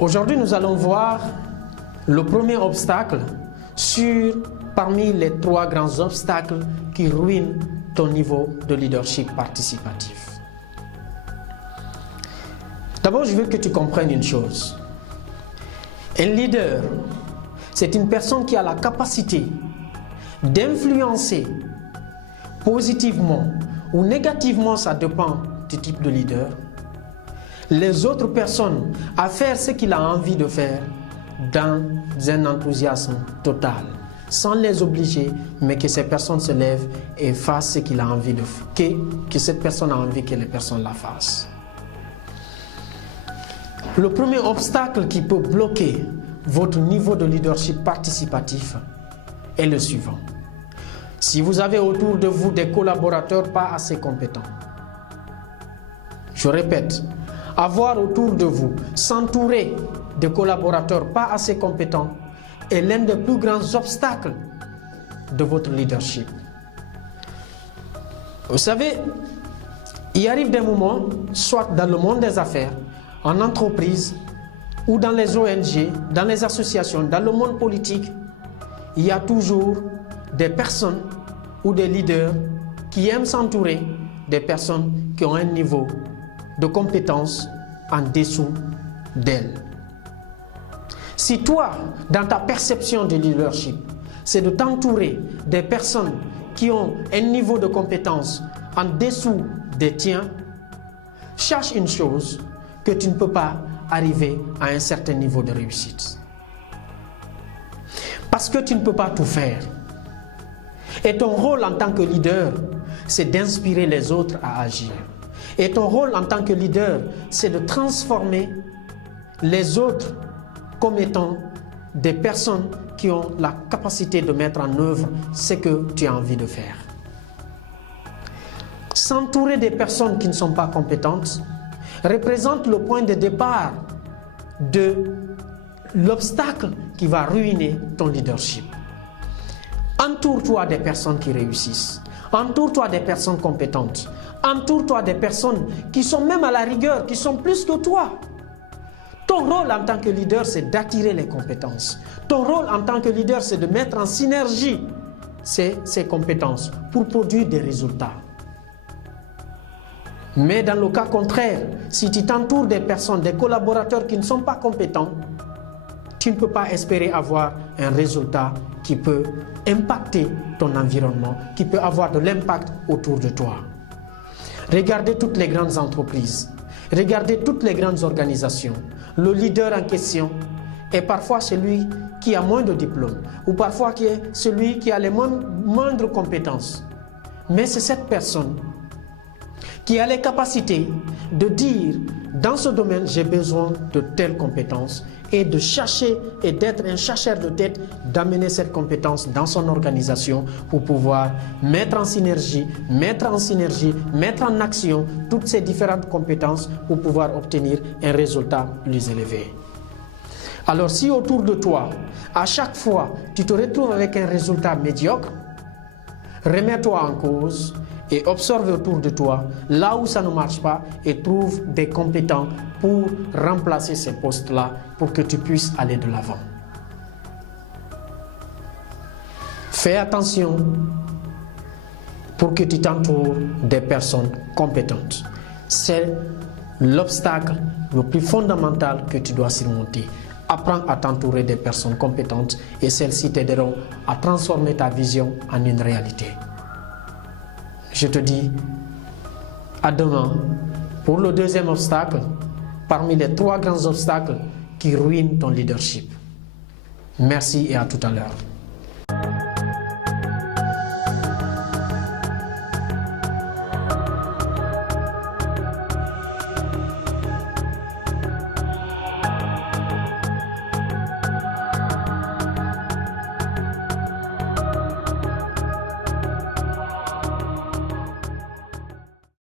Aujourd'hui, nous allons voir le premier obstacle parmi les 3 grands obstacles qui ruinent ton niveau de leadership participatif. D'abord, je veux que tu comprennes une chose. Un leader, c'est une personne qui a la capacité d'influencer positivement ou négativement, ça dépend du type de leader, les autres personnes à faire ce qu'il a envie de faire dans un enthousiasme total, sans les obliger, mais que ces personnes se lèvent et fassent ce qu'il a envie de faire, que cette personne a envie que les personnes la fassent. Le premier obstacle qui peut bloquer votre niveau de leadership participatif est le suivant. Si vous avez autour de vous des collaborateurs pas assez compétents, je répète, avoir autour de vous, s'entourer de collaborateurs pas assez compétents est l'un des plus grands obstacles de votre leadership. Vous savez, il arrive des moments, soit dans le monde des affaires, en entreprise ou dans les ONG, dans les associations, dans le monde politique, il y a toujours des personnes ou des leaders qui aiment s'entourer des personnes qui ont un niveau de compétence en dessous d'elles. Si toi, dans ta perception de leadership, c'est de t'entourer des personnes qui ont un niveau de compétence en dessous des tiens, cherche une chose, que tu ne peux pas arriver à un certain niveau de réussite. Parce que tu ne peux pas tout faire. Et ton rôle en tant que leader, c'est d'inspirer les autres à agir. Et ton rôle en tant que leader, c'est de transformer les autres comme étant des personnes qui ont la capacité de mettre en œuvre ce que tu as envie de faire. S'entourer des personnes qui ne sont pas compétentes représente le point de départ de l'obstacle qui va ruiner ton leadership. Entoure-toi des personnes qui réussissent. Entoure-toi des personnes compétentes. Entoure-toi des personnes qui sont même à la rigueur, qui sont plus que toi. Ton rôle en tant que leader, c'est d'attirer les compétences. Ton rôle en tant que leader, c'est de mettre en synergie ces compétences pour produire des résultats. Mais dans le cas contraire, si tu t'entoures des personnes, des collaborateurs qui ne sont pas compétents, tu ne peux pas espérer avoir un résultat qui peut impacter ton environnement, qui peut avoir de l'impact autour de toi. Regardez toutes les grandes entreprises, regardez toutes les grandes organisations. Le leader en question est parfois celui qui a moins de diplômes ou parfois qui est celui qui a les moindres compétences. Mais c'est cette personne qui a les capacités de dire dans ce domaine j'ai besoin de telles compétences et de chercher et d'être un chercheur de tête, d'amener cette compétence dans son organisation pour pouvoir mettre en synergie, mettre en action toutes ces différentes compétences pour pouvoir obtenir un résultat plus élevé. Alors si autour de toi, à chaque fois, tu te retrouves avec un résultat médiocre, remets-toi en cause et observe autour de toi, là où ça ne marche pas, et trouve des compétents pour remplacer ces postes-là, pour que tu puisses aller de l'avant. Fais attention pour que tu t'entoures des personnes compétentes. C'est l'obstacle le plus fondamental que tu dois surmonter. Apprends à t'entourer des personnes compétentes et celles-ci t'aideront à transformer ta vision en une réalité. Je te dis à demain pour le deuxième obstacle parmi les 3 grands obstacles qui ruinent ton leadership. Merci et à tout à l'heure.